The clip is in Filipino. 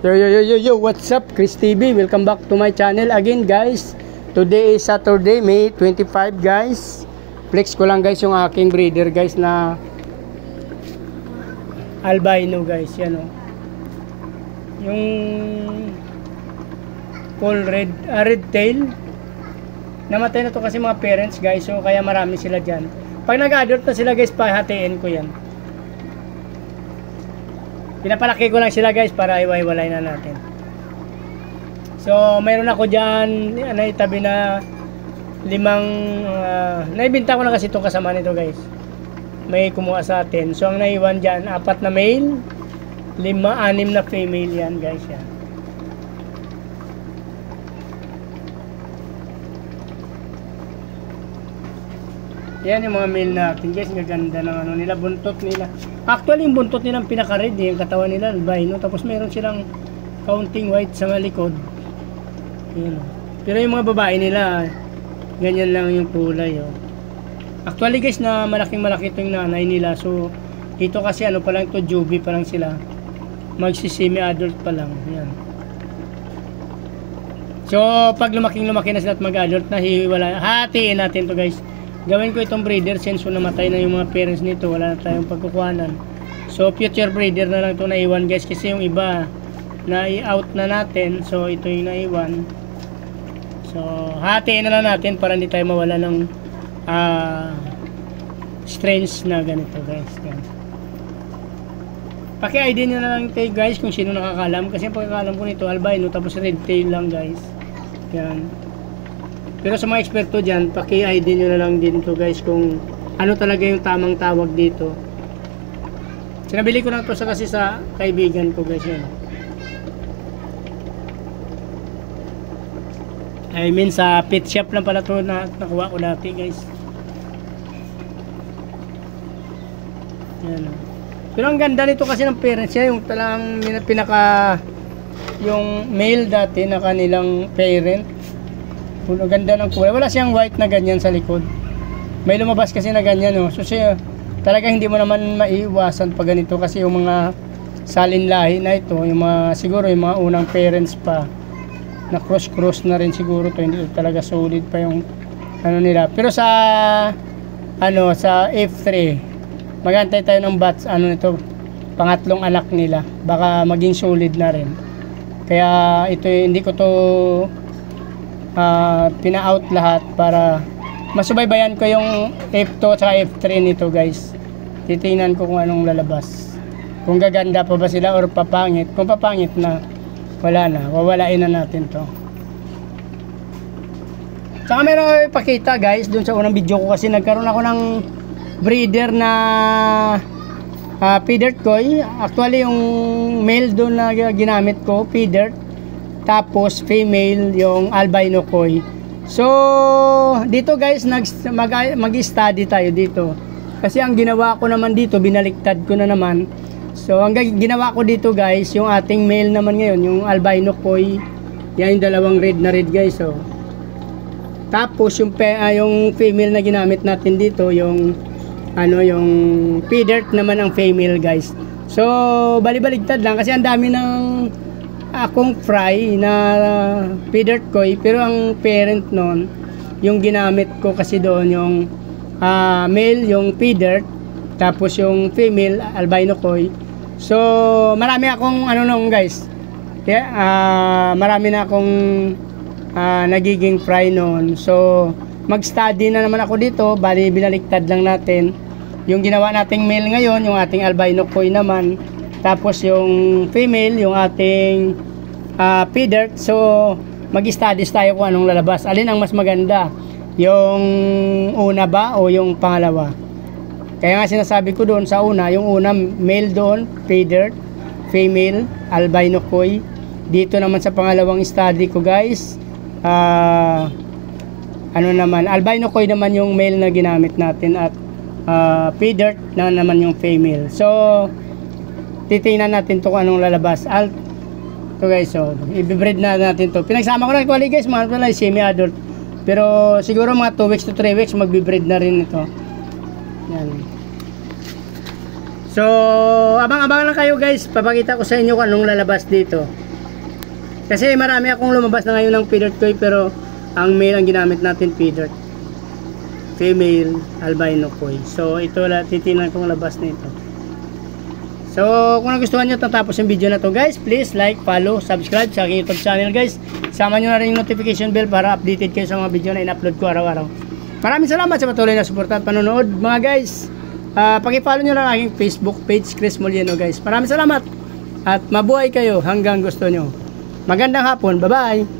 Yo, what's up? Chris TV, welcome back to my channel again guys. Today is Saturday, May 25 guys. Flex ko lang guys yung aking breeder guys na albino guys, yan o. Yung full red tail. Namatay na to kasi mga parents guys, so kaya marami sila dyan. Pag nag-adult na sila guys, pahatiin ko yan. Pinapalaki ko lang sila guys para iwaiwalay na natin. So mayroon ako dyan itabi na limang naibinta ko na kasi itong kasama nito guys. May kumuha sa atin. So ang naiwan dyan, 4 na male, 6 na female yan guys yan. Yan yung mga male natin guys, gaganda ng ano nila, buntot nila. Actually yung buntot nilang pinaka-red, yung katawan nila albino, tapos meron silang counting white sa likod. Yan. Pero yung mga babae nila, ganyan lang yung kulay. Oh. Actually guys, na malaking-malaki ito yung nanay nila. So dito kasi ano pa lang ito, juvie pa lang sila. Magsi-semi-adult pa lang. Yan. So pag lumaki na sila at mag-adult na, hatiin natin to guys. Gawin ko itong breeder since namatay na yung mga parents nito, wala na tayong pagkukuhanan. So future breeder na lang ito naiwan guys, kasi yung iba na i-out na natin. So ito yung naiwan. So hatiin na lang natin para hindi tayo mawala ng strains na ganito guys. Yan. Paki-ID nyo na lang tayo guys kung sino nakakalam, kasi ang pagkakalam ko nito albino tapos red tail lang guys. Yan. Pero sa mga eksperto dyan, paki-ID nyo na lang din to guys kung ano talaga yung tamang tawag dito. Sinabili ko lang to kasi sa kaibigan ko guys yan. I mean sa pet shop lang pala to na nakuha ko dati guys. Yan. Pero ang ganda nito kasi ng parents niya, yung talang pinaka yung male dati na kanilang parent. Ang ganda ng kulay. Wala siyang white na ganyan sa likod. May lumabas kasi na ganyan, no? So siya, talaga hindi mo naman maiiwasan pag ganito kasi yung mga salin lahi na ito, yung mga, siguro yung mga unang parents pa na cross na rin siguro to, hindi talaga solid pa yung ano nila. Pero sa sa F3 magantay tayo ng batch nito, pangatlong anak nila, baka maging solid na rin. Kaya ito hindi ko to pina-out lahat para masubaybayan ko yung F2 at F3 nito guys. Titingnan ko kung anong lalabas, kung gaganda pa ba sila or papangit. Kung papangit na, wala na, wawalain na natin to. Saka meron ko ipakita guys dun sa unang video ko, kasi nagkaroon ako ng breeder na feeder koi. Actually yung male doon na ginamit ko, feeder, tapos female yung albino koi. So dito guys mag-study tayo dito, kasi ang ginawa ko naman dito, binaliktad ko na naman. So ang ginawa ko dito guys, yung ating male naman ngayon, yung albino koi, yan yung dalawang red na red guys. So tapos yung female na ginamit natin dito, yung yung feeder naman ang female guys. So balibaligtad lang kasi ang dami ng akong fry na feeder koi, pero ang parent nun, yung ginamit ko kasi doon yung male yung feeder, tapos yung female albino koi. So marami akong nung guys, marami na akong nagiging fry noon. So mag-study na naman ako dito, bali binaliktad lang natin yung ginawa nating male ngayon, yung ating albino koi naman, tapos yung female yung ating feeder. So mag-studies tayo kung anong lalabas, alin ang mas maganda, yung una ba o yung pangalawa. Kaya nga sinasabi ko doon sa una, yung una male doon, feeder, female albino koi. Dito naman sa pangalawang study ko guys, naman albino koi naman yung male na ginamit natin, at feeder na naman yung female. So titingnan natin to kung anong lalabas. So guys, so i-breed na natin to. Pinagsama ko na actually guys, mga pala semi-adult, pero siguro mga 2 weeks to 3 weeks magbe-breed na rin ito. Yan. So abang-abang lang kayo guys, papakita ko sa inyo kung anong lalabas dito. Kasi marami akong lumabas na ngayon ng feeder koi, pero ang male ang ginamit natin feeder. Female albino koi. So ito titingnan kong labas nito. So kung nagustuhan nyo tatapos yung video na to guys, please like, follow, subscribe sa aking YouTube channel guys. Sama nyo na rin yung notification bell para updated kayo sa mga video na in-upload ko araw-araw. Maraming salamat sa patuloy na suporta at panonood mga guys. Paki-follow nyo lang aking Facebook page, Chris Molino guys. Maraming salamat at mabuhay kayo hanggang gusto nyo. Magandang hapon, bye bye.